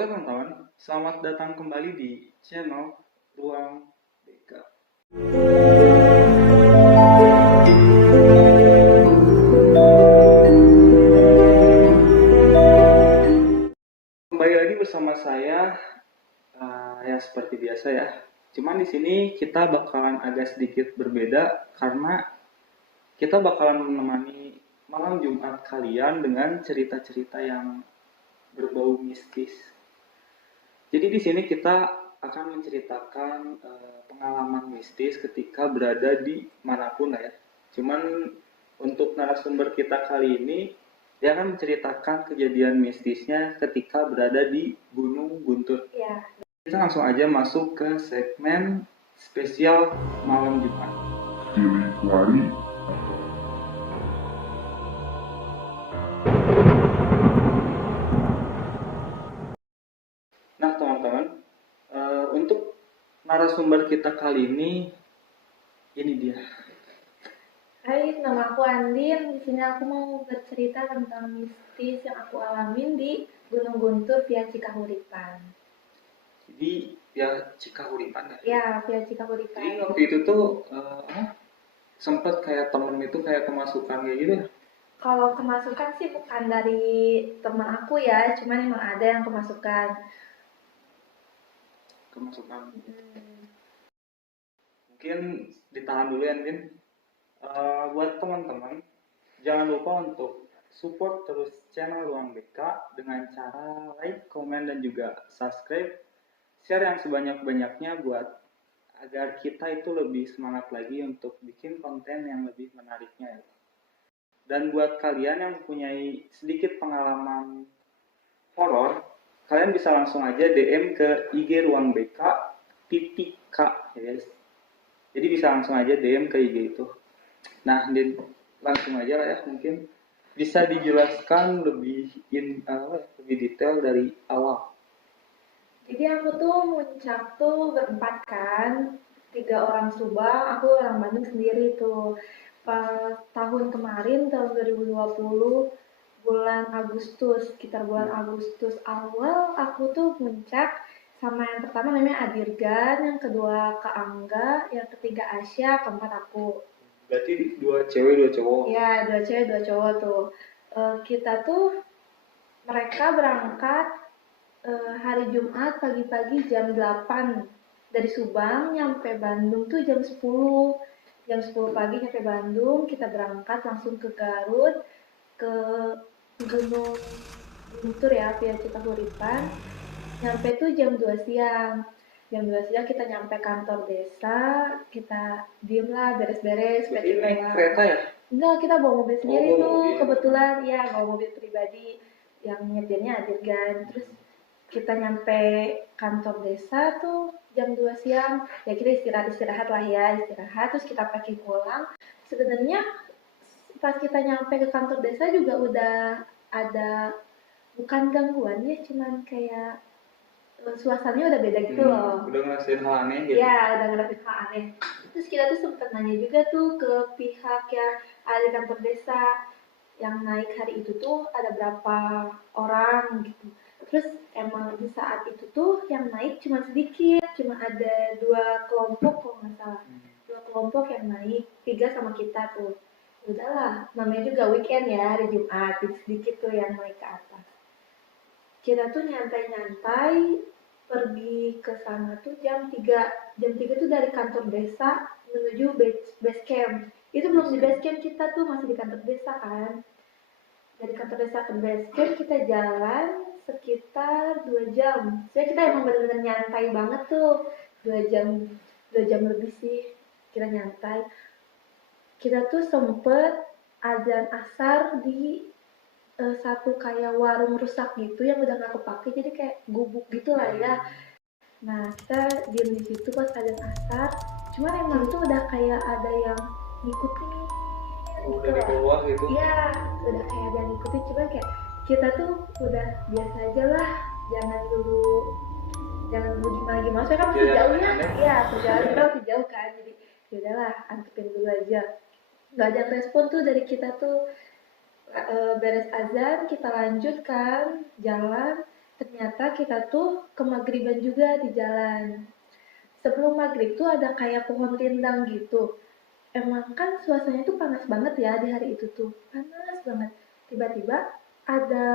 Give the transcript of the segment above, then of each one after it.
Oke teman-teman, selamat datang kembali di channel Ruang BK. Kembali lagi bersama saya, ya seperti biasa ya. Cuman di sini kita bakalan agak sedikit berbeda karena kita bakalan menemani malam Jumat kalian dengan cerita-cerita yang berbau mistis. Jadi di sini kita akan menceritakan pengalaman mistis ketika berada di manapun lah ya. Cuman untuk narasumber kita kali ini dia akan menceritakan kejadian mistisnya ketika berada di Gunung Guntur. Ya. Kita langsung aja masuk ke segmen spesial malam Jumat. Ciri lari. Nah teman-teman, untuk narasumber kita kali ini dia. Hai, nama aku Andin. Di sini aku mau bercerita tentang mistis yang aku alamin di Gunung Guntur via Cikahuripan. Jadi ya Cikahuripan ya. Ya, via Cikahuripan. Jadi waktu itu tuh sempet kayak temen itu kayak kemasukan kayak gitu. Kalau kemasukan sih bukan dari teman aku ya, cuman emang ada yang kemasukan. Mungkin ditahan dulu ya Andin. Buat teman-teman jangan lupa untuk support terus channel Ruang BK dengan cara like, komen, dan juga subscribe, share yang sebanyak-banyaknya buat agar kita itu lebih semangat lagi untuk bikin konten yang lebih menariknya. Dan buat kalian yang mempunyai sedikit pengalaman horor, kalian bisa langsung aja DM ke IG Ruang BK _K ya guys. Jadi bisa langsung aja DM ke IG itu. Nah, langsung aja lah ya, mungkin bisa dijelaskan lebih lebih detail dari awal. Jadi aku tuh muncak tuh berempat kan, 3 orang Subang, aku orang Bandung sendiri tuh. Pas tahun kemarin, tahun 2020, bulan Agustus, sekitar bulan Agustus awal, aku tuh muncak sama yang pertama namanya Adirgan, yang kedua Kak Angga, yang ketiga Asya, keempat aku. Berarti 2 cewek 2 cowok. Iya, 2 cewek 2 cowok tuh. Kita tuh mereka berangkat hari Jumat pagi-pagi jam 8 dari Subang, nyampe Bandung tuh jam 10. Jam 10 pagi nyampe Bandung, kita berangkat langsung ke Garut, ke Gunung Guntur ya, via Cikahuripan. Nyampe tuh jam 2 siang. Jam 2 siang kita nyampe kantor desa, kita diem lah, beres-beres. Jadi naik kereta ya? Enggak, kita bawa mobil sendiri tuh, mobil. kebetulan ya bawa mobil pribadi yang nyetirnya Adirgan. Terus kita nyampe kantor desa tuh jam 2 siang, ya kita istirahat lah ya, terus kita packing pulang. Sebenarnya pas kita nyampe ke kantor desa juga udah ada, bukan gangguan ya, cuman kayak suasananya udah beda gitu loh. Udah ngerasain hal aneh gitu? Iya, udah ngerasain hal aneh. Terus kita tuh sempet nanya juga tuh ke pihak yang ada di kantor desa, yang naik hari itu tuh ada berapa orang gitu. Terus emang di saat itu tuh yang naik cuma sedikit, cuma ada 2 kelompok kalau nggak salah. 2 kelompok yang naik, 3 sama kita tuh. Udahlah, namanya juga weekend ya, hari Jumat, jadi sedikit tuh yang naik ke atas. Kita tuh nyantai-nyantai pergi ke sana tuh jam 3. Jam 3 tuh dari kantor desa menuju base camp. Itu belum di base camp, kita tuh masih di kantor desa kan. Dari kantor desa ke base camp kita jalan sekitar 2 jam. Jadi kita emang bener-bener nyantai banget tuh. 2 jam lebih sih kita nyantai. Kita tuh sempet azan asar di satu kayak warung rusak gitu yang udah nggak kepake, jadi kayak gubuk gitu lah ya. Nah, kita diem di situ pas azan asar. Cuman emang tuh udah kayak ada yang ngikutin. Udah di bawah gitu? Iya, udah kayak ada yang ngikutin. Cuman kayak kita tuh udah biasa aja lah. Jangan dulu gimana-gimana. Maksudnya kan masih jauh ya. Iya, perjalanan kita masih jauh kan. Jadi yaudahlah, antepin dulu aja. Gak ada respon tuh dari kita tuh. Beres azan kita lanjutkan jalan, ternyata kita tuh ke maghriban juga di jalan. Sebelum maghrib tuh ada kayak pohon rindang gitu. Emang kan suasananya tuh panas banget ya di hari itu tuh, panas banget. Tiba-tiba ada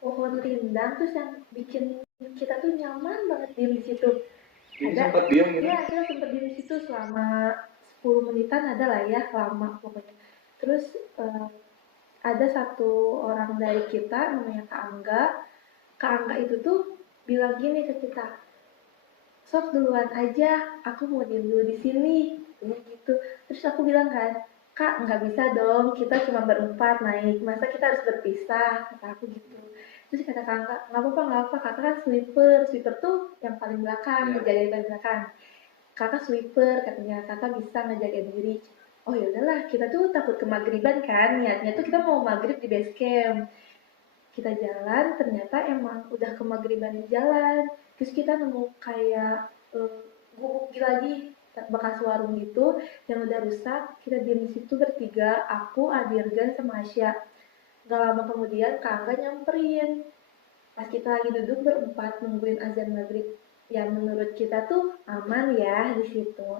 pohon rindang terus yang bikin kita tuh nyaman banget diem di situ. Jadi Ada, sempat diam gitu. ya kita sempat diem di situ selama 10 menitan ada lah ya, lama pokoknya. Terus ada satu orang dari kita namanya Kak Angga. Kak Angga itu tuh bilang gini ke kita, sok duluan aja, aku mau diem dulu di sini, gitu. Terus aku bilang kan, Kak nggak bisa dong, kita cuma berempat naik, masa kita harus berpisah, kata aku gitu. Terus kata kakak, nggak apa-apa, nggak apa, kakak kan sweeper, sweeper tuh yang paling belakang, ngejagain paling belakang. Kakak sweeper, katanya kakak bisa ngejaga diri. Oh ya udahlah, kita tuh takut ke maghriban kan, niatnya tuh kita mau maghrib di base camp. Kita jalan, ternyata emang udah ke maghriban di jalan. Terus kita nemu kayak gubuk lagi bekas warung gitu yang udah rusak. Kita diam di situ bertiga, aku, Adirgan, sama Asya. Gak lama kemudian Kak Angga nyamperin. Pas kita lagi duduk berempat nungguin azan maghrib, yang menurut kita tuh aman ya di situ.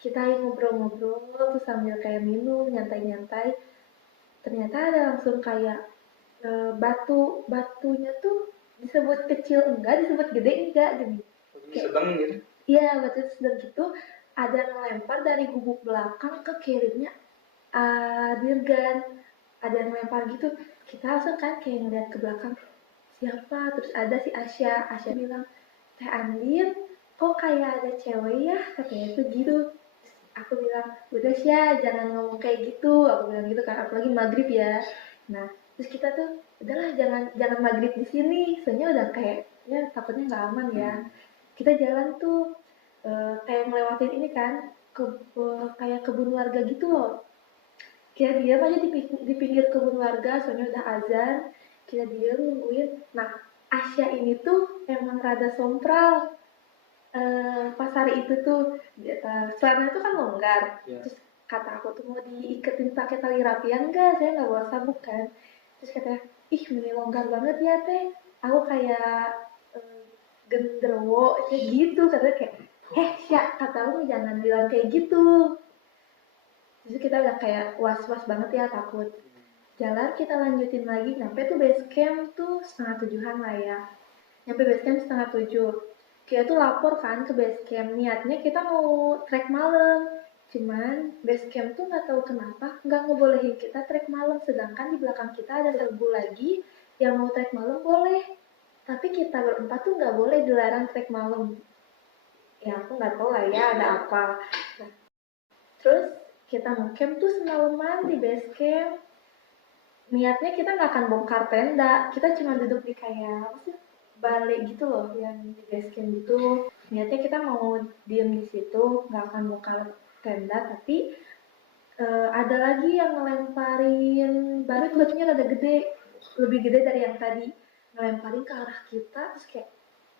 Kita ngobrol-ngobrol terus sambil kayak minum, nyantai-nyantai. Ternyata ada langsung kayak batunya tuh disebut kecil enggak, disebut gede enggak gini. Sedang gitu. Iya, batu sedang gitu. Ada yang lempar dari gubuk belakang ke kirinya Dirgan. Ada yang lempar gitu. Kita langsung kan kayak ngeliat ke belakang. Siapa? Terus ada si Asya. Asya bilang, Teh Andin, kok kayak ada cewek ya? Katanya itu gitu. Terus aku bilang, udah Sya, jangan ngomong kayak gitu. Aku bilang gitu kan, apalagi maghrib ya. Nah, terus kita tuh, udahlah jangan maghrib di sini. Soalnya udah kayak, ya takutnya nggak aman ya. Kita jalan tuh, kayak ngelewatin ini kan, kayak kebun warga gitu loh. Kita diam aja di pinggir kebun warga, soalnya udah azan. Kita diam nungguin. Nah, Asya ini tuh emang rada sompral. Pas hari itu tuh, celana itu kan longgar. Ya. Terus kata aku tuh mau diiketin pakai tali rapian enggak? Saya nggak bawa sabuk kan. Terus katanya, ih ini longgar banget ya teh. Aku kayak genderuwo kayak gitu. Katanya kayak, Sya, kata lu jangan bilang kayak gitu. Terus kita udah kayak was-was banget ya, takut. Jalan kita lanjutin lagi, nyampe tuh base camp tuh 6:30 lah ya. Nyampe base camp 6:30. Kita tuh lapor kan ke base camp, niatnya kita mau trek malam. Cuman base camp tuh nggak tahu kenapa nggak ngebolehin kita trek malam, sedangkan di belakang kita ada regu lagi yang mau trek malam boleh. Tapi kita berempat tuh nggak boleh, dilarang trek malam. Ya aku nggak tahu lah ya ada apa. Nah, terus kita mau camp tuh semalaman di base camp. Niatnya kita nggak akan bongkar tenda, kita cuma duduk di kayak apa sih, balik gitu loh yang di base camp gitu. Niatnya kita mau diem di situ, nggak akan bongkar tenda, tapi ada lagi yang ngelemparin batunya rada gede, lebih gede dari yang tadi, ngelemparin ke arah kita. Terus kayak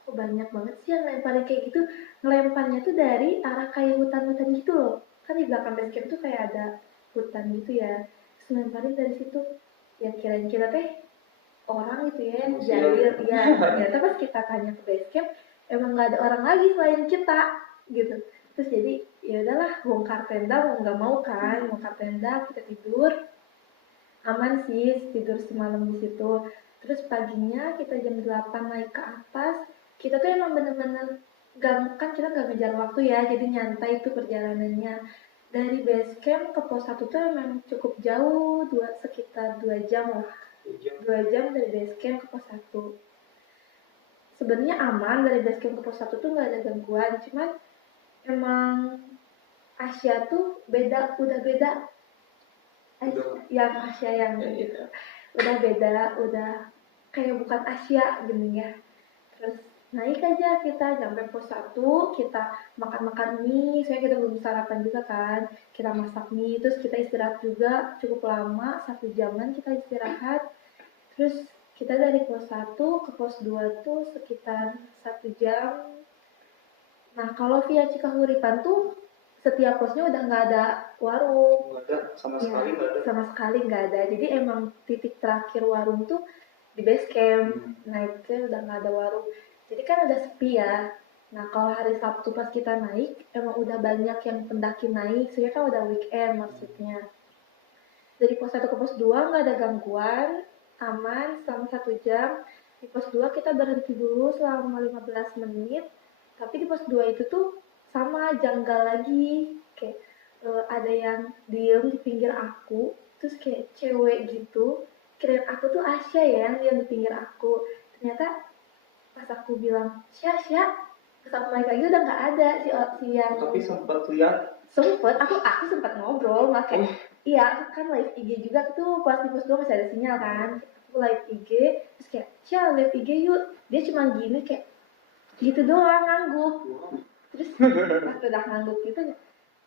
kok banyak banget sih yang ngelemparin kayak gitu. Ngelemparnya tuh dari arah kayak hutan-hutan gitu loh, kan di belakang base camp tuh kayak ada hutan gitu ya. Terus ngelemparin dari situ, ya kirain kita teh orang gitu ya yang jahil ya. Ternyata pas kita tanya ke base camp emang nggak ada orang lagi selain kita gitu. Terus jadi ya udahlah bongkar tenda, mau nggak mau kan bongkar tenda, kita tidur aman sih, tidur semalam di situ. Terus paginya kita jam 8 naik ke atas. Kita tuh emang bener-bener gak, kan kita gak ngejar waktu ya, jadi nyantai tuh perjalanannya. Dari base camp ke pos 1 tuh emang cukup jauh, sekitar 2 jam lah. 2 jam dari base camp ke pos 1. Sebenarnya aman, dari base camp ke pos 1 tuh gak ada gangguan, cuman emang Asia tuh udah beda. Yang Asia yang gitu. Udah beda, udah kayak bukan Asia gini ya. Terus naik aja kita sampai pos 1, kita makan-makan mie, soalnya kita belum sarapan juga kan. Kita masak mie, terus kita istirahat juga cukup lama, 1 jaman kita istirahat. Terus kita dari pos 1 ke pos 2 tuh sekitar 1 jam. Nah kalau via Cikahuripan tuh setiap posnya udah nggak ada warung. Nggak ada, sama sekali nggak ada. Sama sekali nggak ada. Jadi emang titik terakhir warung tuh di base camp. Naiknya udah nggak ada warung, jadi kan udah sepi ya. Nah kalau hari Sabtu pas kita naik emang udah banyak yang pendaki naik, soalnya kan udah weekend maksudnya. Dari pos 1 ke pos 2 nggak ada gangguan, aman selama 1 jam. Di pos 2 kita berhenti dulu selama 15 menit, tapi di pos 2 itu tuh sama janggal lagi, kayak ada yang diem di pinggir aku, terus kayak cewek gitu, kirain aku tuh Asya ya yang diem di pinggir aku. Ternyata pas aku bilang Syah, pas aku balik lagi udah nggak ada si yang. Tapi sempat lihat. Sempet, aku sempat ngobrol, nggak kayak iya kan live IG juga tuh, pas di pos 2 masih ada sinyal kan. Aku live IG, terus kayak Syah live IG yuk, dia cuma gini kayak gitu doang ngangguk. Terus pas udah ngangguk gitu,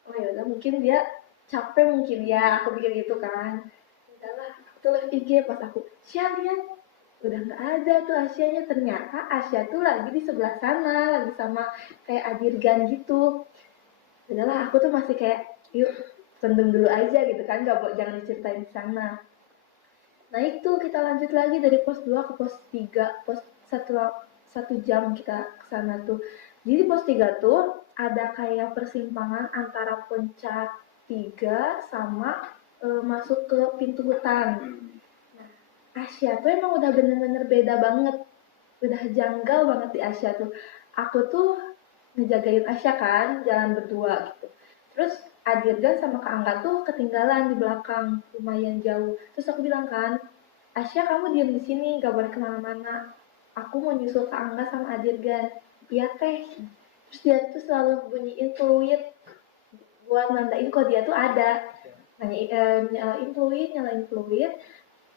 oh ya udah mungkin dia capek mungkin ya, aku pikir gitu kan. Udahlah, aku tuh live IG, pas aku Syah lihat udah nggak ada tuh Asyanya. Ternyata Asya tuh lagi di sebelah sana, lagi sama kayak Adirgan gitu. Udahlah, aku tuh masih kayak yuk pendem dulu aja gitu kan, jangan diceritain di sana. Nah itu kita lanjut lagi dari pos 2 ke pos 3, pos 1 jam kita ke sana tuh. Jadi pos 3 tuh ada kayak persimpangan antara Puncak 3 sama masuk ke pintu hutan. Nah, Asya tuh emang udah bener-bener beda banget, udah janggal banget di Asya tuh. Aku tuh ngejagain Asya kan, jalan berdua gitu. Terus Adirgan sama Kak Angga tuh ketinggalan di belakang, lumayan jauh. Terus aku bilang kan, Asya kamu diam di sini, gak boleh kemana-mana. Aku mau nyusul Kak Angga sama Adirgan. Iya teh. Terus dia tuh selalu bunyiin fluid buat nandain kok dia tuh ada. Nyalain fluid.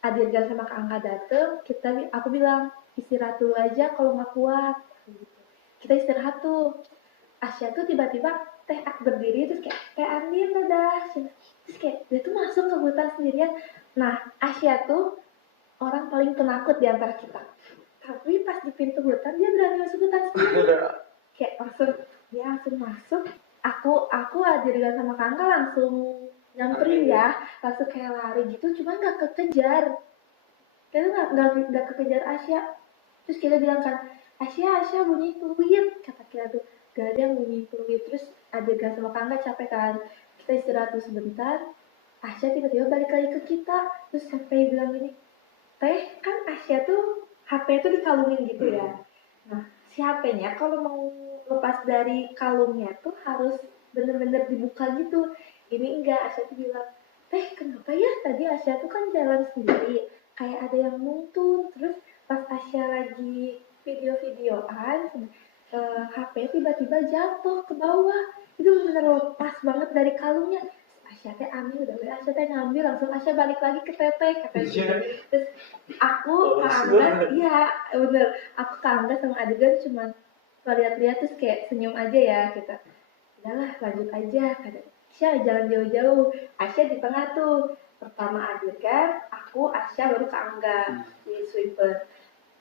Adirgan sama Kak Angga dateng, aku bilang istirahat dulu aja kalau nggak kuat. Kita istirahat tuh. Asya tuh tiba-tiba teh berdiri terus kayak teh Andin dadah, terus kayak dia tuh masuk ke hutan sendirian. Nah Asya tuh orang paling penakut di antara kita, tapi pas di pintu hutan dia berani masuk hutan sendiri. Kayak dia langsung masuk. Aku Adirgan sama Kangga langsung nyamperin ya, langsung kayak lari gitu, cuma nggak kekejar. Kita nggak kekejar Asya. Terus kita bilang kan, Asya bunyi fluid, kata kita tuh. Gak ada yang bunyi fluid. Terus Adirgan sama Kangga capek kan, kita istirahat dulu sebentar. Asya tiba-tiba balik lagi ke kita, terus sampai bilang gini, teh kan Asya tuh HP itu dikalungin gitu ya. Nah si HP-nya kalau mau lepas dari kalungnya tuh harus bener-bener dibuka gitu. Ini enggak, Asya tuh bilang, teh kenapa ya tadi Asya tuh kan jalan sendiri, kayak ada yang nuntun. Terus pas Asya lagi video-videoan, HP tiba-tiba jatuh ke bawah, itu bener-bener lepas banget dari kalungnya. Asya teh ambil, udah Asya teh ngambil, langsung Asya balik lagi ke teteh, katanya gitu. Terus aku Kak Angga, iya bener, aku Kak Angga sama Adirgan cuma lihat-lihat terus kayak senyum aja ya kita. Udahlah lanjut aja, kata Asya jangan jauh-jauh. Asya di tengah tuh, pertama Adirgan, aku Asya baru Kak Angga di sweeper.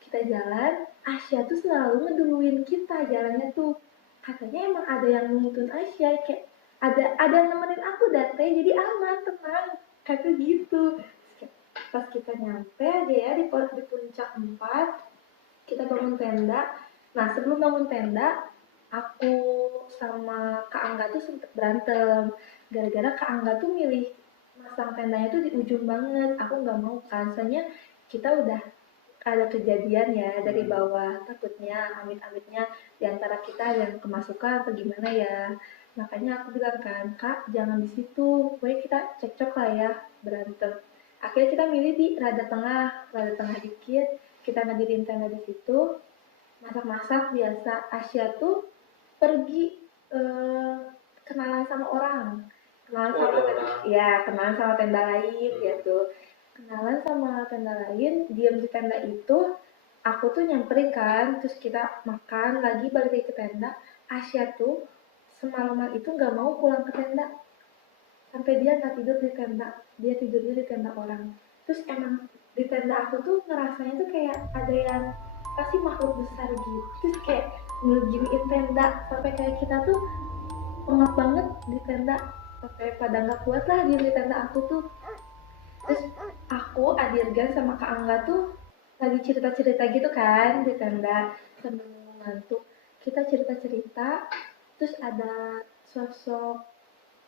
Kita jalan, Asya tuh selalu ngeduluin kita jalannya tuh. Katanya emang ada yang nuntun Asya, kayak ada nemenin aku date, jadi aman, tenang, kata gitu. Pas kita nyampe aja ya di puncak 4, kita bangun tenda. Nah sebelum bangun tenda, aku sama Kak Angga tuh sempet berantem, gara-gara Kak Angga tuh milih masang tendanya tuh di ujung banget. Aku nggak mau kan, soalnya kita udah ada kejadian ya dari bawah, takutnya amit-amitnya diantara kita yang kemasukan atau gimana ya. Makanya aku bilang kan, Kak jangan di situ, pokoknya kita cekcok lah ya, berantem. Akhirnya kita milih di rada tengah dikit, kita ngadirin tenda di situ, masak-masak biasa. Asya tuh pergi kenalan sama orang, kenalan sama tenda lain gitu. Kenalan sama tenda lain, diam di tenda itu, aku tuh nyamperin kan, terus kita makan lagi, balik lagi ke tenda. Asya tuh semalaman itu nggak mau pulang ke tenda, sampai dia nggak tidur di tenda, dia tidurnya di tenda orang. Terus emang di tenda aku tuh ngerasanya tuh kayak ada yang pasti makhluk besar gitu, terus kayak ngeginiin tenda, sampai kayak kita tuh pengap banget di tenda, sampai pada nggak kuat lah di tenda aku tuh. Terus aku, Adirgan sama Kak Angga tuh lagi cerita-cerita gitu kan di tenda sambil ngantuk. Kita cerita-cerita, terus ada sosok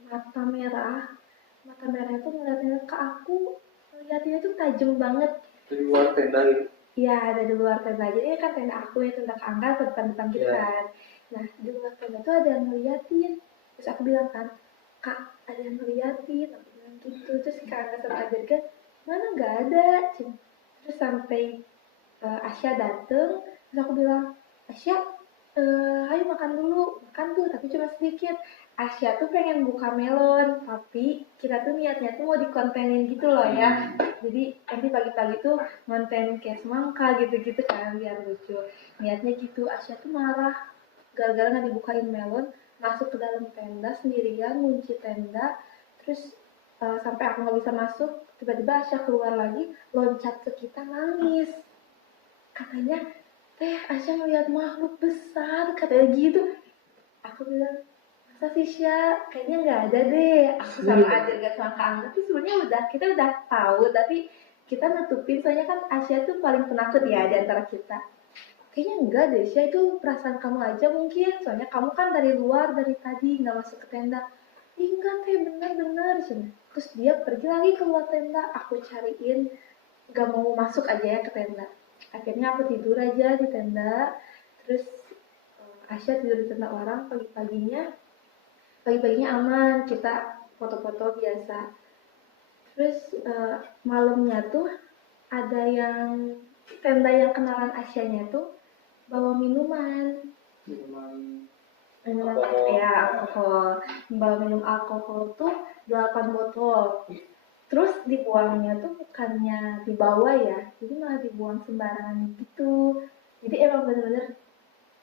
mata merah. Mata merah itu ngeliatnya ke aku, ngeliatnya tuh tajam banget. Di luar tenda gitu. Iya, ada di luar tenda. Jadi kan tenda aku ya, tenda Kak Angga, depan-depan gitu Iya. kan. Nah, di luar tenda tuh ada yang ngeliatin. Terus aku bilang kan, Kak, ada yang ngeliatin. Aku bilang gitu. Terus Kak Angga sama Adir kan, mana nggak ada. Terus sampai Asya dateng, terus aku bilang, Asya, ayo makan dulu. Makan tuh, tapi cuma sedikit. Asya tuh pengen buka melon, tapi kita tuh niatnya tuh mau dikontenin gitu loh ya. Jadi nanti pagi-pagi tuh ngonten kayak semangka gitu-gitu kan, biar lucu. Niatnya gitu. Asya tuh marah gara-gara nggak dibukain melon, masuk ke dalam tenda sendirian, kunci tenda. Terus sampai aku nggak bisa masuk, tiba-tiba Asya keluar lagi, loncat ke kita, nangis. Katanya, Asya melihat makhluk besar, katanya gitu. Aku bilang, masa sih Sya, kayaknya nggak ada deh. Aku sama Adir gak sama Kak Angga tuh sebenarnya kita udah tahu, tapi kita nutupin soalnya kan Asya tuh paling penakut ya di antara kita. Kayaknya enggak deh Sya, itu perasaan kamu aja mungkin, soalnya kamu kan dari luar dari tadi nggak masuk ke tenda. Enggak teh, bener-bener. Terus dia pergi lagi keluar tenda, aku cariin, nggak mau masuk aja ya ke tenda. Akhirnya aku tidur aja di tenda. Terus Asya tidur di tenda orang. Pagi-paginya aman, kita foto-foto biasa. Terus malamnya tuh ada yang tenda yang kenalan Asyanya tuh bawa minuman Alkohol. ya, alkohol. Bawa minum alkohol tuh 8 botol. Terus dibuangnya tuh bukannya dibawa ya, jadi malah dibuang sembarangan gitu. Jadi emang bener-bener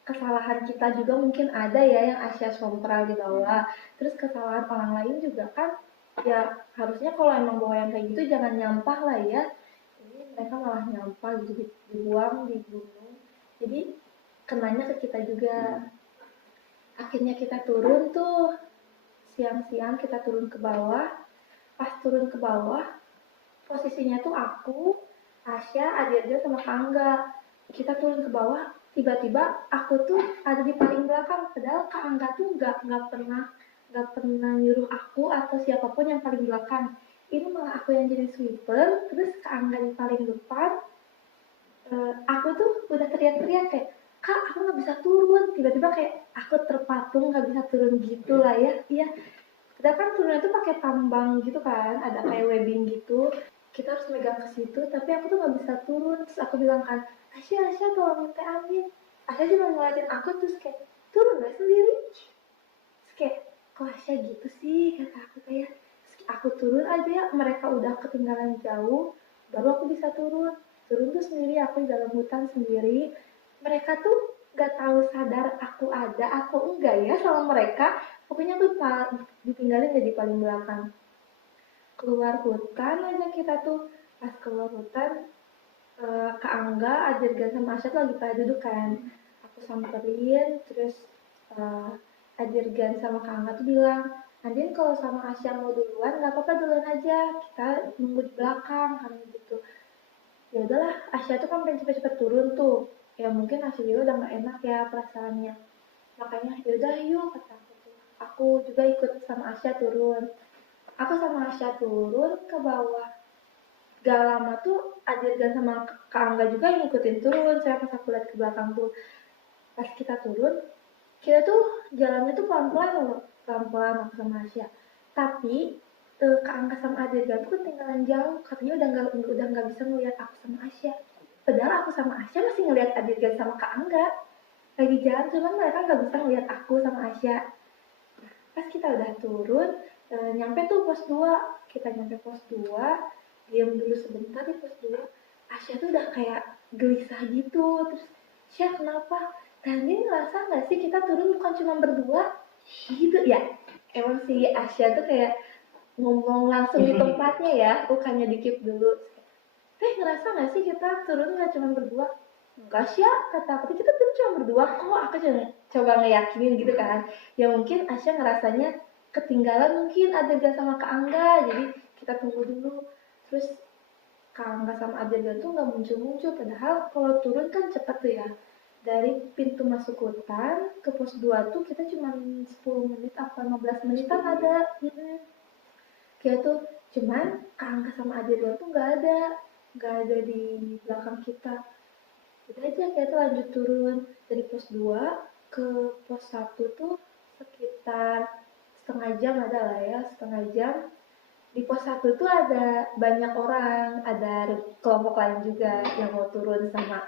kesalahan kita juga mungkin ada ya yang Asia sompral di bawah. Terus kesalahan orang lain juga kan, ya harusnya kalau emang bawa yang kayak gitu jangan nyampah lah ya. Jadi mereka malah nyampah gitu, dibuang, dibunuh. Jadi kenanya ke kita juga. Akhirnya kita turun tuh, siang-siang kita turun ke bawah. Pas turun ke bawah, posisinya tuh aku, Asya, Adirja sama Kangga. Kita turun ke bawah, tiba-tiba aku tuh ada di paling belakang. Padahal Kak Angga tuh nggak pernah nyuruh aku atau siapapun yang paling belakang. Ini malah aku yang jadi sweeper, terus Kak Angga di paling depan. Aku tuh udah teriak-teriak kayak, Kak, aku nggak bisa turun. Tiba-tiba kayak aku terpatung nggak bisa turun gitu lah ya. Iya, kita kan turunnya tuh pakai tambang gitu kan, ada kayak webbing gitu. Kita harus megang ke situ, tapi aku tuh nggak bisa turun. Terus aku bilang kan, Asya, tolong minta amin. Asya cuma ngeliatin aku, terus kayak, turun gak sendiri? Terus kayak, kok Asya gitu sih, kata aku kayak. Terus aku turun aja ya, mereka udah ketinggalan jauh, baru aku bisa turun. Turun tuh sendiri, aku di dalam hutan sendiri. Mereka tuh gak tahu sadar aku ada, aku enggak ya sama mereka. Pokoknya tuh ditinggalin jadi paling belakang. Keluar hutan aja kita tuh, pas keluar hutan, Kak Angga, Adirgan sama Asyad lagi pada duduk kan. Aku samperin, terus Adirgan sama Kak Angga tuh bilang, Andin kalau sama Asya mau duluan, nggak apa-apa duluan aja, kita nunggu di belakang, kan gitu. Ya udahlah, Asya tuh kan pengen cepet-cepet turun tuh. Ya mungkin Asya juga udah nggak enak ya perasaannya. Makanya yaudah yuk, kata aku tuh. Aku juga ikut sama Asya turun. Aku sama Asya turun ke bawah. Gak lama tuh Adirgan sama Kak Angga juga ngikutin turun. Saya pas aku lihat ke belakang tuh, pas kita turun, kita tuh jalannya tuh pelan-pelan loh, pelan-pelan aku sama Asya. Tapi Kak Angga sama Adirgan tuh ketinggalan jauh, katanya udah nggak bisa ngeliat aku sama Asya. Padahal aku sama Asya masih ngeliat Adirgan sama Kak Angga lagi jalan, cuman mereka nggak bisa ngeliat aku sama Asya. Pas kita udah turun, nyampe tuh pos 2, kita nyampe pos 2, diam dulu sebentar di pos 2. Asya tuh udah kayak gelisah gitu. Terus, Asya kenapa? Tadi ngerasa gak sih kita turun bukan cuma berdua? Gitu ya. Emang si Asya tuh kayak ngomong langsung di tempatnya ya, bukannya dikip dulu. Ngerasa gak sih kita turun gak cuma berdua? Enggak sih ya, kata aku, kita tuh cuma berdua kok. Aku coba ngeyakinin gitu kan. Ya mungkin Asya ngerasanya ketinggalan mungkin Adegan sama Kak Angga, jadi kita tunggu dulu. Terus Kangga sama Abigail tuh nggak muncul-muncul, padahal kalau turun kan cepet tuh ya. Dari pintu masuk hutan ke pos 2 tuh kita cuma 10 menit apa 15 menitan ada. Kayak tuh cuman Kangga sama Abigail tuh nggak ada di belakang kita. Udah aja kayak tuh lanjut turun dari pos 2 ke pos 1 tuh sekitar setengah jam ada lah ya, setengah jam. Di pos 1 tuh ada banyak orang, ada kelompok lain juga yang mau turun sama.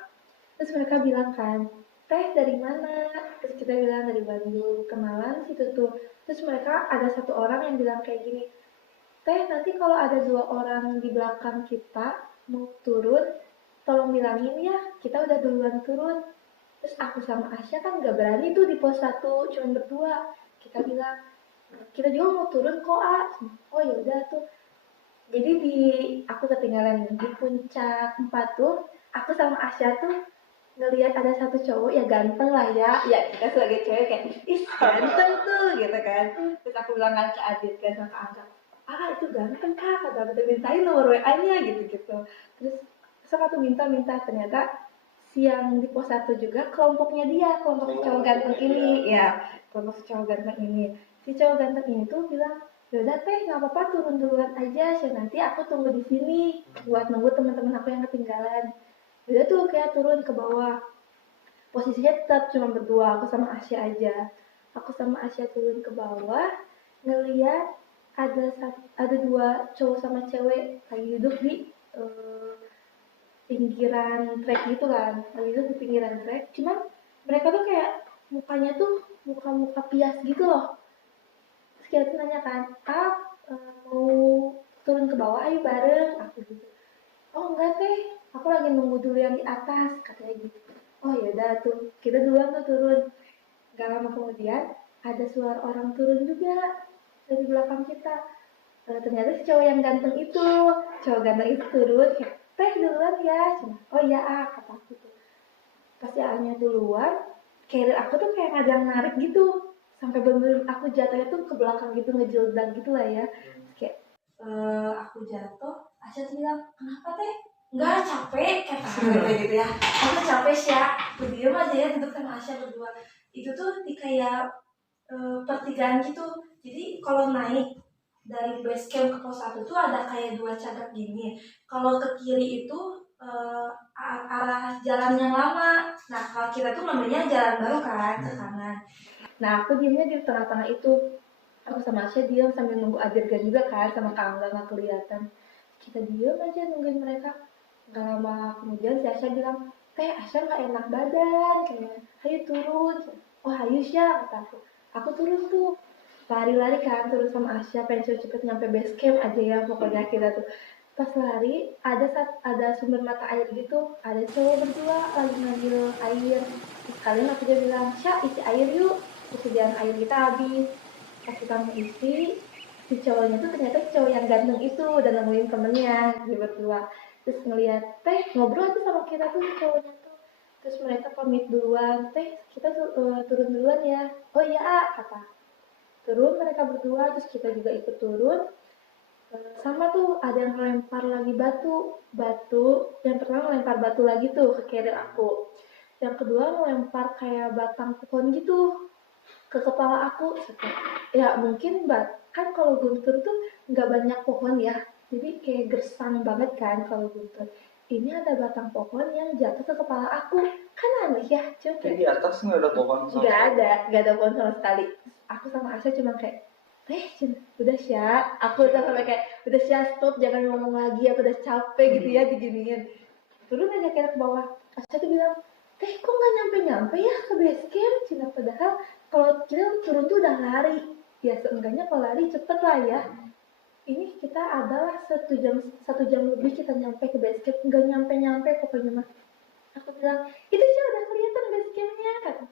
Terus mereka bilang kan, teh dari mana? Terus kita bilang dari Bandung, kenalan situ tuh. Terus mereka ada satu orang yang bilang kayak gini, teh nanti kalau ada 2 orang di belakang kita mau turun, tolong bilangin ya, kita udah duluan turun. Terus aku sama Asya kan gak berani tuh di pos 1, cuma berdua. Kita bilang, kita juga mau turun kok, A. Oh ya udah tuh. Jadi aku ketinggalan di puncak 4 tuh, aku sama Asya tuh ngelihat ada satu cowok ya ganteng lah ya. Ya kita sebagai cewek kayak, ih ganteng tuh gitu kan. Terus aku bilang kan ke Adit kan sama ke Angga, itu ganteng kak, kata mintain nomor WA-nya gitu-gitu. Terus aku minta ternyata si yang di pos 1 juga kelompoknya dia, kelompok si cowok ganteng ini ya, kelompok si cowok ganteng ini. Si cowok ganteng ini tuh bilang, yaudah teh nggak apa-apa turun duluan aja, nanti aku tunggu di sini buat nunggu teman-teman aku yang ketinggalan. Udah tuh kayak turun ke bawah, posisinya tetap cuma berdua, aku sama Asya aja. Aku sama Asya turun ke bawah, ngeliat ada 2 cowok sama cewek lagi duduk di pinggiran trek gitu kan, lagi duduk di pinggiran trek. Cuman mereka tuh kayak mukanya tuh muka-muka pias gitu loh. Terus kita tuh nanya kan, mau turun ke bawah ayo bareng, aku gitu. Oh enggak teh, aku lagi nunggu dulu yang di atas, katanya gitu. Oh yaudah tuh, kita duluan tuh turun. Gak lama kemudian ada suara orang turun juga dari belakang kita. Ternyata si cowok yang ganteng itu, turun kayak, teh duluan ya. Oh iya kata aku tuh. Pas A-nya duluan, kayak aku tuh kayak ada yang narik gitu, sampai bener aku jatuhnya tuh ke belakang gitu, ngejeldak gitu lah ya. Kayak aku jatuh, Asya tuh bilang, kenapa teh? Enggak, capek, kayak gitu ya. Aku capek sih ya, berdiri aja ya, duduk sama Asya berdua. Itu tuh di kayak pertigaan gitu. Jadi kalau naik dari base camp ke pos 1 tuh ada kayak 2 cagak gini. Kalau ke kiri itu arah jalan yang lama. Nah, kalau kita tuh namanya jalan baru kan, ke kanan. Nah, aku diemnya di tengah-tengah itu. Aku sama Asya diam sambil nunggu Adirga juga kan, sama Kangga nggak kelihatan. Kita diam aja nungguin mereka. Gak lama kemudian si Asya bilang, teh Asya nggak enak badan, kayaknya. Ayo turun. Oh ayo Sya, kata aku. Aku turun tuh, lari-lari kan, turun sama Asya, pengen cepet nyampe base camp aja ya, pokoknya kita tuh. Pas lari, ada sumber mata air gitu, ada cowok berdua lagi ngambil air. Sekalian aku dia bilang, Sya isi air yuk, persediaan air kita habis. Pas kita mau isi, si cowoknya tuh ternyata cowok yang ganteng itu udah nemuin temennya, dia berdua. Terus ngeliat, teh ngobrol tuh sama kita tuh cowoknya tuh. Terus mereka pamit duluan, teh kita turun duluan ya. Oh iya kata. Turun mereka berdua, terus kita juga ikut turun. Sama tuh ada yang lempar lagi batu. Yang pertama lempar batu lagi tuh ke carrier aku. Yang kedua lempar kayak batang pohon gitu ke kepala aku. Ya mungkin kan kalau guntur tuh nggak banyak pohon ya, jadi kayak gersang banget kan kalau guntur. Ini ada batang pohon yang jatuh ke kepala aku, kan aneh ya. Coba di atas nggak ada pohon sama nggak ada pohon sama sekali. Aku sama Asya cuma kayak, udah Sya, aku udah sampai kayak, udah Sya stop, jangan ngomong lagi, aku udah capek gitu ya diginiin. Turun aja kira ke bawah. Asya tuh bilang, kok nggak nyampe ya ke base camp? Cina padahal kalau kita turun tuh udah lari, ya seenggaknya kalau lari cepet lah ya. Ini kita adalah 1 jam lebih kita nyampe ke base camp, nggak nyampe pokoknya mah. Aku bilang, itu sih udah kelihatan base campnya, kata.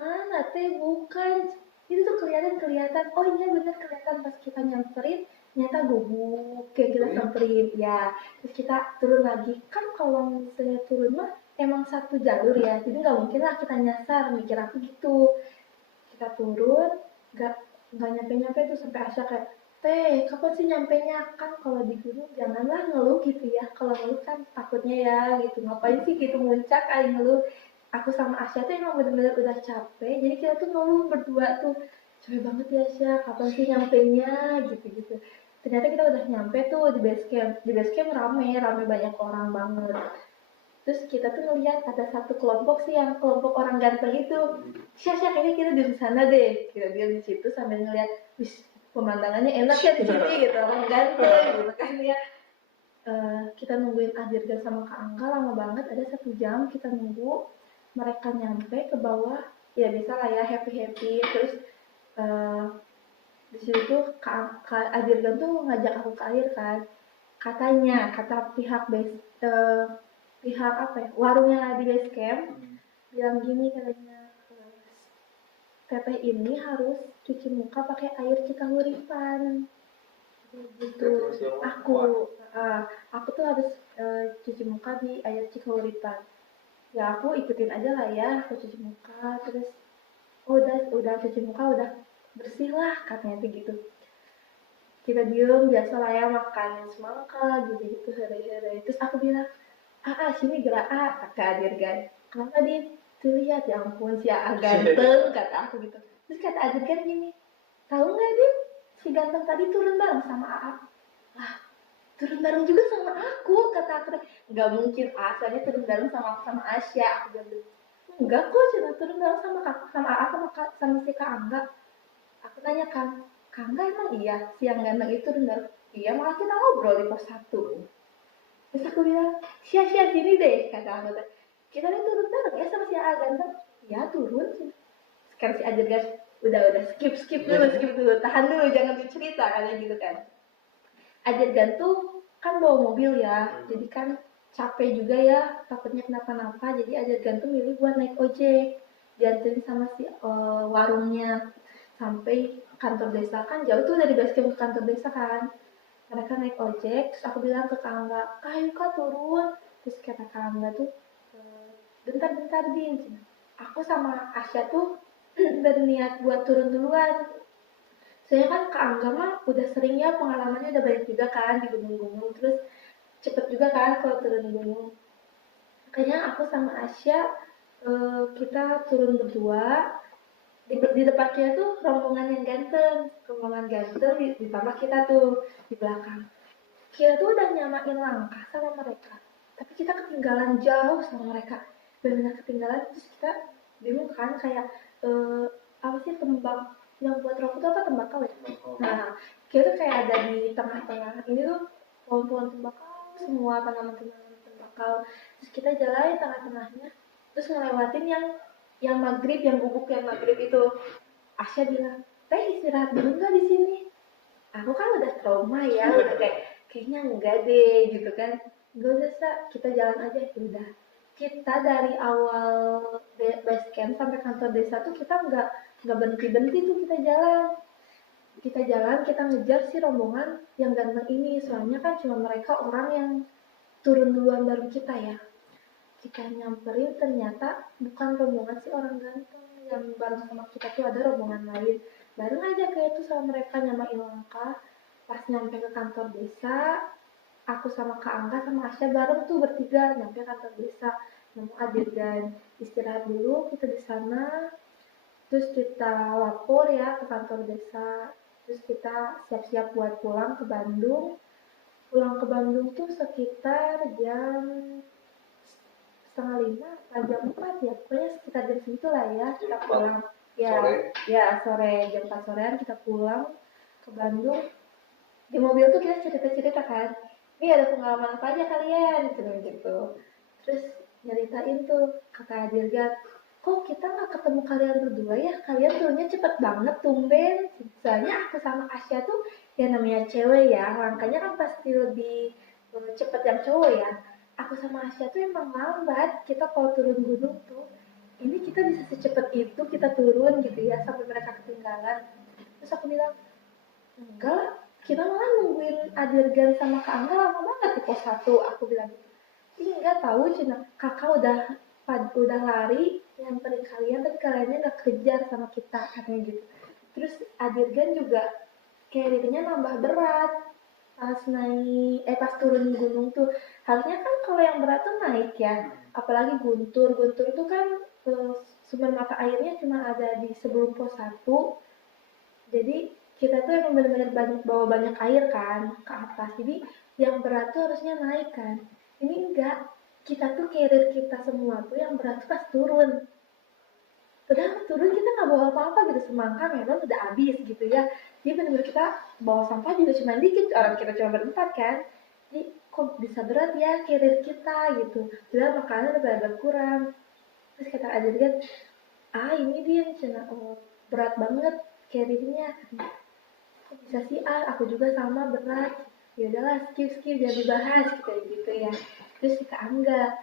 Mana teh bukan, itu tuh kelihatan. Oh iya bener kelihatan pas kita nyamperin, ternyata gubuk kayak kita samperin ya. Terus kita turun lagi, kan kalau misalnya turun mah emang 1 jalur ya, jadi nggak mungkin lah kita nyasar, mikir aku gitu. Kita turun, nggak nyampe tuh sampai Asya kayak, Teh, kapan sih nyampenya? Kan kalau di gunung janganlah ngeluh gitu ya. Kalau ngeluh kan takutnya ya gitu. Ngapain sih gitu muncak aing ngeluh. Aku sama Asya tuh emang bener-bener udah capek. Jadi kita tuh ngeluh berdua tuh. Capek banget ya Asya, kapan sih nyampenya gitu-gitu. Ternyata kita udah nyampe tuh di base camp. Di base camp rame banyak orang banget. Terus kita tuh ngeliat ada satu kelompok sih yang kelompok orang ganteng itu. Syah kayaknya kita di sana deh. Kita diam di situ sambil ngeliat, wis pemandangannya enak ya di sini gitu, orang ganteng gitu kan ya. Kita nungguin Adirgan sama Kak Angga lama banget, ada 1 jam kita nunggu. Mereka nyampe ke bawah, ya bisa lah ya happy. Terus eh, di situ tuh Kak Adirgan tuh ngajak aku ke air kan. Kata pihak pihak apa ya, warungnya di base camp bilang gini katanya, teteh ini harus cuci muka pakai air Cikahuripan gitu. Aku aku tuh harus cuci muka di air Cikahuripan. Ya aku ikutin aja lah ya, aku cuci muka terus udah cuci muka udah bersih lah katanya gitu. Kita diem biasa lah ya makan semangka gitu hari-hari. Terus aku bilang, sini gerak kata Adir kan. Kenapa dia tuh lihat ya ampun si ganteng kata aku gitu. Terus kata Adir kan gini, tahu nggak dia si ganteng tadi turun bareng sama AA. Turun bareng juga sama aku kata aku. Nggak mungkin asalnya turun bareng sama Asya. Aku bilang enggak kok, cuma turun bareng sama AA sama si Kak Angga. Aku tanya Kang Angga emang iya si yang ganteng itu turun bareng? Iya, malah kita ngobrol di pos 1. Terus aku bilang, Sia sini deh, kata aku. Kita nih turun bareng ya sama si A ganteng. Ya turun. Sekarang si Ajar guys, udah skip dulu, tahan dulu, jangan dicerita kalian gitu kan. Ajar gantung kan bawa mobil ya, jadi kan capek juga ya, takutnya kenapa-napa. Jadi Ajar gantung milih buat naik ojek, dianterin sama si warungnya sampai kantor desa. Kan jauh tuh dari base camp ke kantor desa kan. Mereka naik ojek, terus aku bilang ke Kak Angga, ayo Kak turun. Terus kata Kak Angga tuh, bentar Din. Aku sama Asya tuh berniat buat turun duluan. Soalnya kan Kak Angga mah udah sering ya, pengalamannya udah banyak juga kan di gunung-gunung. Terus cepet juga kan kalau turun gunung. Makanya aku sama Asya, kita turun berdua. Di depannya tuh rombongan ganteng ditambah kita tuh di belakang. Kita tuh udah nyamain langkah sama mereka, tapi kita ketinggalan jauh sama mereka, benar-benar ketinggalan. Terus kita bingung kan kayak apa sih tembak yang buat rokok itu apa, tembakau ya. Nah kita tuh kayak ada di tengah-tengah ini tuh pohon-pohon tembakau semua, tanaman-tanaman tembakau. Terus kita jalan di tengah-tengahnya, terus ngelewatin yang maghrib, yang bubuk yang maghrib itu. Asya bilang, teh istirahat dulu nggak di sini? Aku kan udah trauma ya, udah kayaknya enggak deh gitu kan. Gak usah, kita jalan aja. Udah, kita dari awal base camp sampai kantor desa tuh kita nggak berhenti tuh kita jalan, kita ngejar si rombongan yang ganteng ini. Soalnya kan cuma mereka orang yang turun duluan baru kita ya. Kita nyamperin, ternyata bukan rombongan si orang ganteng yang bareng sama kita tuh, ada rombongan lain. Bareng aja kayak itu sama mereka nyamain langkah. Pas nyampe ke kantor desa, aku sama Kak Angga sama Asya bareng tuh bertiga nyampe kantor desa. Nemu adegan istirahat dulu kita di sana. Terus kita lapor ya ke kantor desa. Terus kita siap-siap buat pulang ke Bandung. Pulang ke Bandung tuh sekitar jam 4:30 atau jam 4 ya, pokoknya sekitar jam segitu lah ya kita pulang. Ya sore, jam 4 sorean kita pulang ke Bandung. Di mobil tuh kita cerita kan, ini ada pengalaman apa aja kalian gitu. Terus nyeritain tuh kata Dirgat, kok kita nggak ketemu kalian berdua ya, kalian turunnya cepet banget tumben. Soalnya aku sama Asya tuh ya namanya cewek ya, langkahnya kan pasti lebih cepet yang cowok ya. Aku sama Asya tuh emang lambat, kita kalau turun gunung tuh ini kita bisa secepat itu kita turun gitu ya sampai mereka ketinggalan. Terus aku bilang, enggak, kita malah nungguin Adirgan sama Kak Angga lama banget di pos 1. Aku bilang, ih enggak tahu Cina, kakak udah lari nyamperin kalian, tapi kaliannya nggak kejar sama kita katanya gitu. Terus Adirgan juga carry-nya nambah berat pas turun gunung tuh. Harusnya kan kalau yang berat tuh naik ya, apalagi Guntur tuh kan sumber mata airnya cuma ada di sebelum pos 1. Jadi kita tuh emang benar-benar bawa banyak air kan ke atas, jadi yang berat tuh harusnya naik kan. Ini enggak, kita tuh carrier kita semua tuh yang berat tuh pas turun. Padahal turun kita nggak bawa apa-apa gitu, semangka melon udah habis gitu ya. Jadi benar-benar kita bawa sampah juga cuma dikit, orang kita cuma berempat kan. Jadi kok bisa berat ya carrier kita gitu. Padahal makanan udah pada berkurang. Terus kata Adit kan, ini dia cina berat banget carrier-nya. Kok bisa sih, aku juga sama berat. Ya udahlah, skip jangan dibahas gitu ya. Terus kita Angga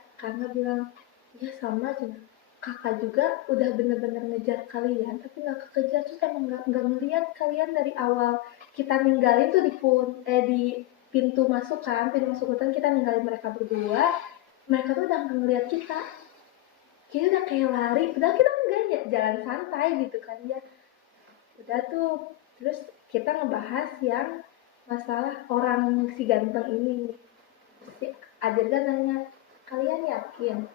bilang, ya sama cina, kakak juga udah bener-bener ngejar kalian tapi nggak kekejar, terus emang nggak ngeliat kalian dari awal kita ninggalin tuh di pintu masuk hutan, kita ninggalin mereka berdua. Mereka tuh udah nggak ngeliat kita udah kayak lari, padahal kita enggak ya, jalan santai gitu kan ya. Udah tuh, terus kita ngebahas yang masalah orang si ganteng ini. Si Adit kan nanya, kalian yakin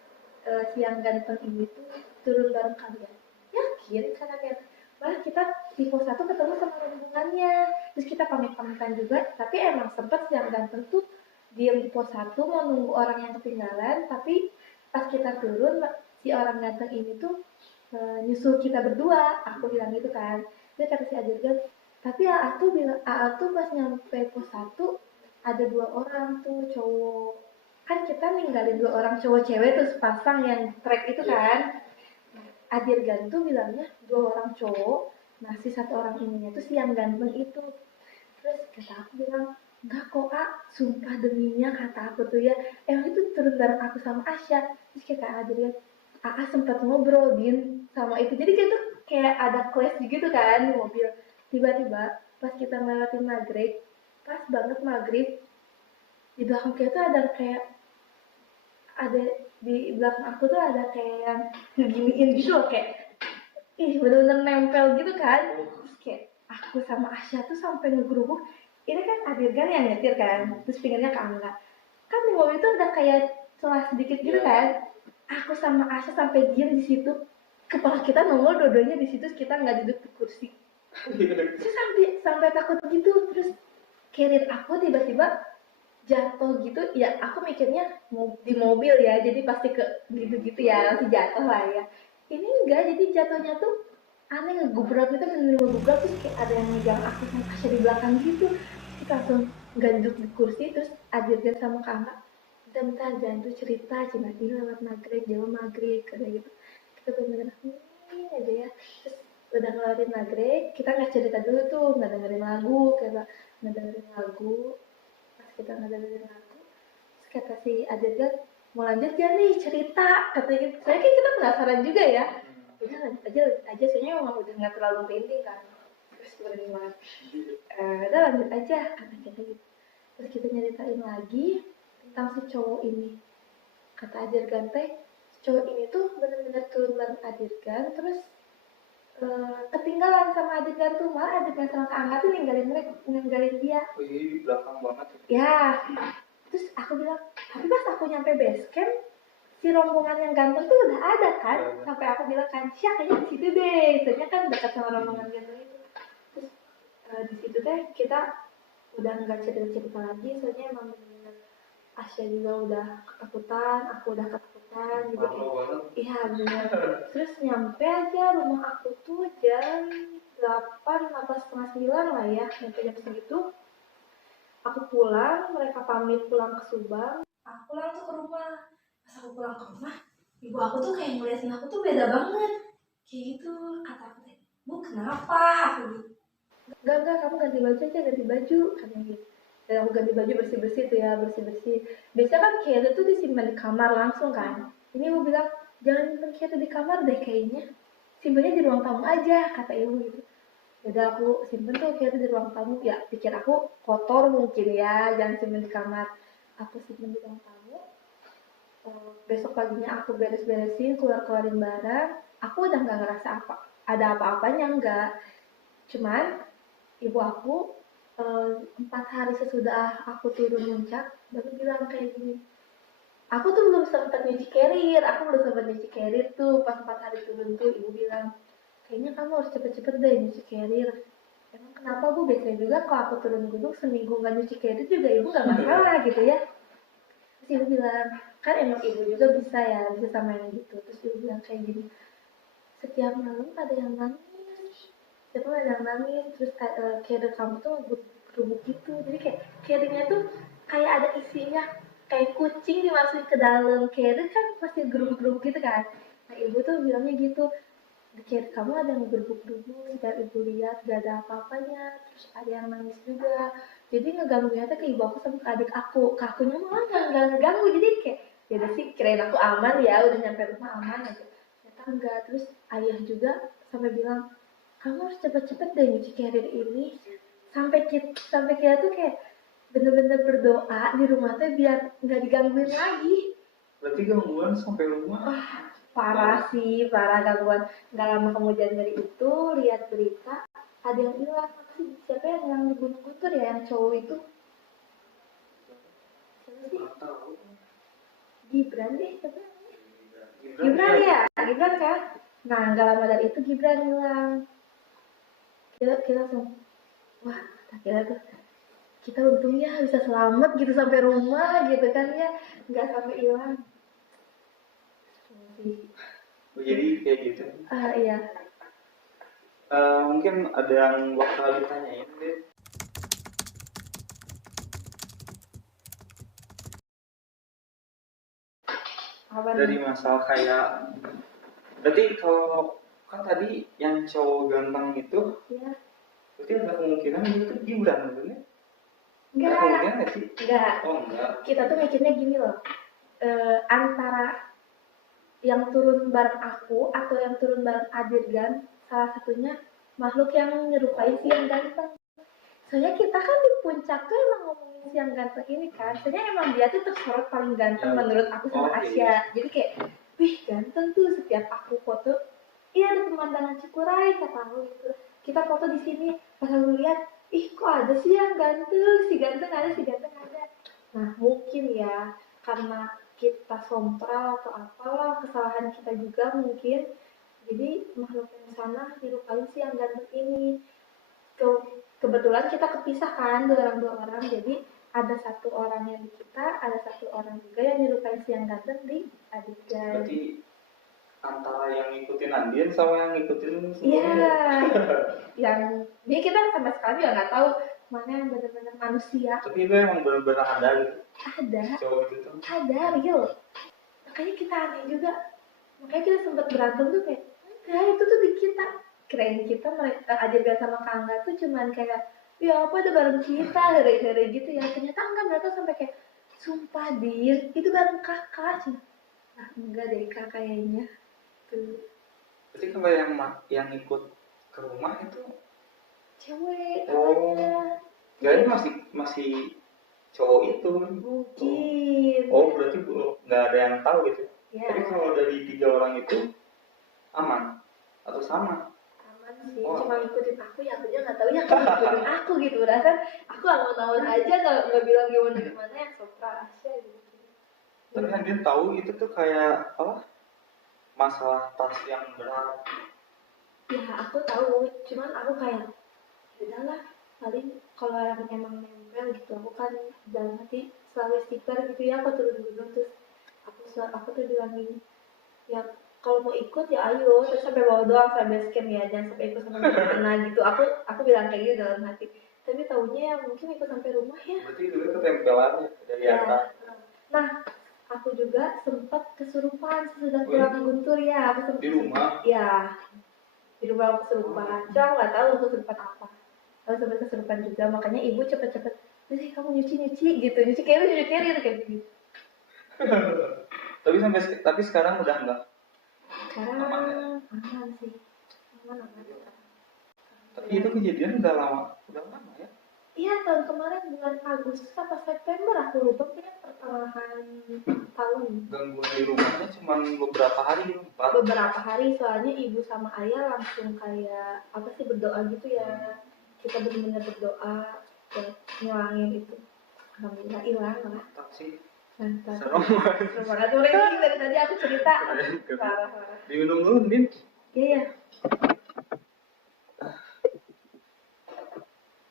si yang ganteng ini tuh turun bareng kalian? Yakin, karena kayak malah kita di pos 1 ketemu sama rombongannya, terus kita pamit-pamitan juga, tapi emang sempet si yang ganteng tuh diem di pos 1 mau nunggu orang yang ketinggalan, tapi pas kita turun si orang ganteng ini tuh nyusul kita berdua. Aku bilang gitu kan, dia kata si Adirgan, tapi AA tuh pas nyampe pos 1 ada 2 orang tuh cowok, kan kita ninggalin 2 orang cowok cewek tuh sepasang yang trek itu kan. Adirgan tuh bilangnya 2 orang cowok, nah si 1 orang ininya tuh si yang ganteng itu. Terus kata aku bilang, enggak kok sumpah deminya, kata aku tuh ya, emang itu turun bareng aku sama Asya. Terus kata Adirgan, sempat ngobrol Din sama itu, jadi kita kayak ada clash gitu kan di mobil. Tiba-tiba pas kita ngelewatin maghrib, pas banget maghrib, di belakang kita ada di belakang aku tuh ada kayak yang ngeginiin gitu loh, kayak bener-bener nempel gitu kan. Terus kayak aku sama Asya tuh sampai ngegerubuk. Ini kan Adirgan yang nyetir kan, terus pinggirnya ke Angga kan, di mobil itu ada kayak celah sedikit gitu kan. Aku sama Asya sampai diem di situ, kepala kita nongol dua-duanya di situ, kita nggak duduk di kursi. Terus sampai takut gitu. Terus carrier aku tiba-tiba jatuh gitu ya, aku mikirnya di mobil ya, jadi pasti ke gitu-gitu ya, pasti jatuh lah ya. Ini enggak, jadi jatuhnya tuh aneh, ngegubrak gitu, bener ngegubrak, terus kayak ada yang megang aku sama Asya di belakang gitu. Kita langsung nggak duduk di kursi. Terus Adirgan sama Kakak, bentar jangan tuh cerita, cuma ini lewat maghrib, jauh maghrib kayak gitu. Kita bener-bener aja ya. Terus udah ngelarin maghrib, kita nggak cerita dulu tuh, nggak dengerin lagu, kayak nggak dengerin lagu. Pas kita nggak dengerin lagu, terus kata si Adirgan, mau lanjut ya nih cerita, katanya gitu. Soalnya kan kita penasaran juga ya, udah lanjut aja, soalnya emang udah nggak terlalu penting kan. Terus bener-bener udah lanjut aja, kata kita gitu. Terus kita nyeritain lagi tentang si cowok ini. Kata Adirgan teh, si cowok ini tuh bener-bener turun bareng Adirgan, terus ketinggalan sama Adirgan tuh, malah Adirgan sama Kak Angga tuh ninggalin dia. Oh iya, di belakang banget. Ya, terus aku bilang, tapi pas aku nyampe base camp, si rombongan yang ganteng tuh udah ada kan. Sampai aku bilang kan, Syak kayaknya di situ deh, soalnya kan dekat sama rombongan ganteng itu. Terus di situ deh kita udah nggak cerita-cerita lagi, soalnya emang bener-bener Asya juga udah ketakutan, aku udah ketakutan, jadi kayak iya bener. Terus nyampe aja rumah aku tuh jam 8 setengah 9 lah ya, nyampe jam segitu. Aku pulang, mereka pamit pulang ke Subang, aku pulang tuh ke rumah. Pas aku pulang ke rumah, ibu aku tuh kayak ngeliatin aku tuh beda banget, kayak gitu. Kata aku teh, Bu kenapa? Aku gitu, enggak, kamu ganti baju aja, ganti baju, katanya gitu. Dan aku ganti baju bersih-bersih tuh ya, bersih-bersih. Biasa kan kayak itu tuh disimpan di kamar langsung kan. Ini ibu bilang, jangan simpan kayak itu di kamar deh kayaknya. Simpannya di ruang tamu aja, kata ibu gitu. Udah aku simpen tuh kayak itu di ruang tamu. Ya pikir aku kotor mungkin ya, jangan simpen di kamar. Aku simpen di ruang tamu. Besok paginya aku beres-beresin, keluarin barang. Aku udah nggak ngerasa ada apa-apanya, enggak. Cuman ibu aku 4 hari sesudah aku turun muncak baru bilang kayak gini, aku tuh belum sempat nyuci carrier tuh pas 4 hari turun tuh ibu bilang kayaknya kamu harus cepet-cepet deh nyuci carrier. Emang kenapa bu? Biasanya juga kalau aku turun gunung seminggu nggak nyuci carrier juga ibu nggak masalah gitu ya. Terus ibu bilang kan emang ibu juga bisa sama yang gitu. Terus ibu bilang kayak gini, setiap malam ada yang nangis, terus carrier kamu tuh ngebut gitu, jadi kayak carriernya tuh kayak ada isinya, kayak kucing dimasukin ke dalam carrier kan pasti gerubuk-gerubuk gitu kan. Nah ibu tuh bilangnya gitu, di carrier kamu ada yang gerubuk-gerubuk, setiap ibu lihat gak ada apa-apanya, terus ada yang nangis juga, jadi ngeganggunya tuh ke ibu aku sama ke adik aku, ke akunya malah nggak ngeganggu, jadi kayak ya udah sih kirain aku aman ya, udah nyampe rumah aman aja, ternyata enggak. Terus ayah juga sampai bilang kamu harus cepet-cepet deh nyuci carrier ini, sampai kita tuh kayak bener-bener berdoa di rumah tuh biar nggak digangguin lagi. Berarti gangguan sampai rumah. Parah sih, parah gangguan. Nggak lama kemudian dari itu lihat berita ada yang hilang. Siapa yang di Gunung Guntur ya, yang cowok itu? Siapa sih? Gibran deh, siapa? Gibran ya, Gibran kan? Nah, nggak lama dari itu Gibran hilang. Kita langsung, wah, akhirnya tuh kita untung ya bisa selamat gitu sampai rumah gitu kan ya, nggak sampai hilang. Jadi kayak gitu. Iya. Mungkin ada yang bakal ditanyain deh. Dari masalah kayak, berarti kalau kan tadi yang cowok ganteng itu, ya. berarti ada kemungkinan itu Gibran bener? Enggak. Ada kemungkinan nggak sih? Enggak. Oh enggak. Kita tuh mikirnya gini loh, antara yang turun bareng aku atau yang turun bareng Adirgan, salah satunya makhluk yang nyerupai si yang ganteng. Soalnya kita kan di puncak tuh emang ngomongin si yang ganteng ini kan, soalnya emang dia tuh tersorot paling ganteng menurut aku sama Asia. Jadi kayak, wih ganteng tuh, setiap aku foto, iya ada pemandangan Cikuray kata aku gitu. Kita foto di sini, pas aku lihat, ih kok ada sih yang ganteng, si ganteng ada. Nah mungkin ya karena kita sompral atau apalah, kesalahan kita juga mungkin, jadi makhluk yang sana nyerupain si yang ganteng ini. Kebetulan kita kepisah kan dua orang, jadi ada satu orang yang di kita, ada satu orang juga yang nyerupain si yang ganteng di Adirgan. Berarti antara yang ngikutin Andien sama yang ngikutin semua. Iya. Yang dia kita sama sekali ya nggak tahu mana yang benar-benar manusia. Tapi itu emang benar-benar ada gitu. Ada. Cowok itu tuh. Ada real. Makanya kita aneh juga. Makanya kita sempat berantem tuh kayak, enggak itu tuh di kita. Kirain kita mereka Adirgan sama Kangga tuh cuman kayak, ya apa ada bareng kita, hari-hari gitu ya. Ternyata enggak, mereka sampai kayak, sumpah Dir, itu bareng kakak. Nah enggak dari kakak kayaknya. Tuh. Berarti kalau yang ikut ke rumah itu cewek katanya. Jadi masih cowok itu mungkin. Oh berarti nggak ada yang tahu gitu ya. Tapi kalau dari 3 orang itu aman atau sama? Aman sih, cuma ngikutin aku ya, aku aja nggak tahu ya kalau ngikutin aku gitu, kan aku aman-aman aja, nggak bilang gimana yang sopra Asia gitu. Tapi yang dia tahu itu tuh kayak apa, masalah tas yang berat. Ya aku tahu, cuman aku kayak udahlah, paling kalau yang emang nempel gitu, aku kan dalam hati selalu stiker gitu ya, aku turun gunung terus aku tuh bilang gini, ya kalau mau ikut ya ayo, terus sampai bawah doang sampai base camp ya, jangan sampai ikut sampai mana gitu. Aku bilang kayak gitu dalam hati, tapi taunya ya mungkin ikut sampai rumah ya. Berarti dulu ketempelannya dari atas. Nah aku juga sempat kesurupan sesudah pulang Guntur ya, aku sempat di rumah ya, di rumah aku kesurupan. Cuma aku nggak tahu aku kesurupan apa. Aku sempat kesurupan juga, makanya ibu cepet-cepet, jadi kamu nyuci gitu, nyuci kayak gitu. tapi sekarang udah enggak. Sekarang aman sih, aman. Tapi itu kejadian udah lama ya? Iya, tahun kemarin bulan Agustus atau September, aku lupa, punya pertengahan tahun. Gangguan di rumahnya cuma beberapa hari. Beberapa hari, soalnya ibu sama ayah langsung kayak apa sih, berdoa gitu ya. Kita benar-benar berdoa, buat ngilangin itu. Alhamdulillah hilang lah. Mantap sih. Mantap. Serem banget. Seru banget mereka dari tadi aku cerita. Keren. Parah. Diminum dulu, Din. Iya.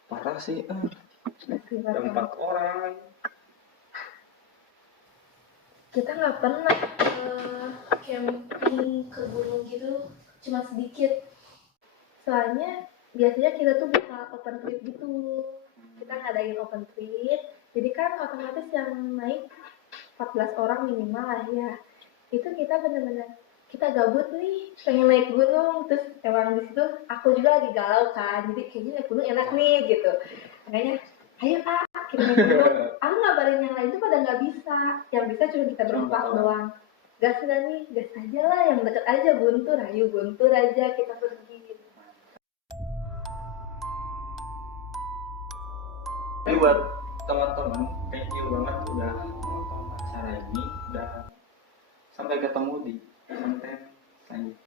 Parah sih. Masih Ada 4 orang. Kita nggak pernah camping ke gunung gitu, cuma sedikit. Soalnya biasanya kita tuh buka open trip gitu. Kita ngadain open trip, jadi kan otomatis yang naik 14 orang minimal lah ya. Itu kita bener-bener kita gabut nih, pengen naik gunung, terus emang di situ aku juga lagi galau kan, jadi kayaknya naik gunung enak nih gitu. Makanya ayo kita naik gunung. Aku ngabarin yang lain tuh pada nggak bisa, yang bisa cuma kita berempat doang. Gas nggak nih, gas aja lah, yang deket aja Guntur, ayo Guntur aja kita pergi. Ini buat teman-teman, thank you banget udah nonton acara ini dan sampai ketemu di konten selanjutnya.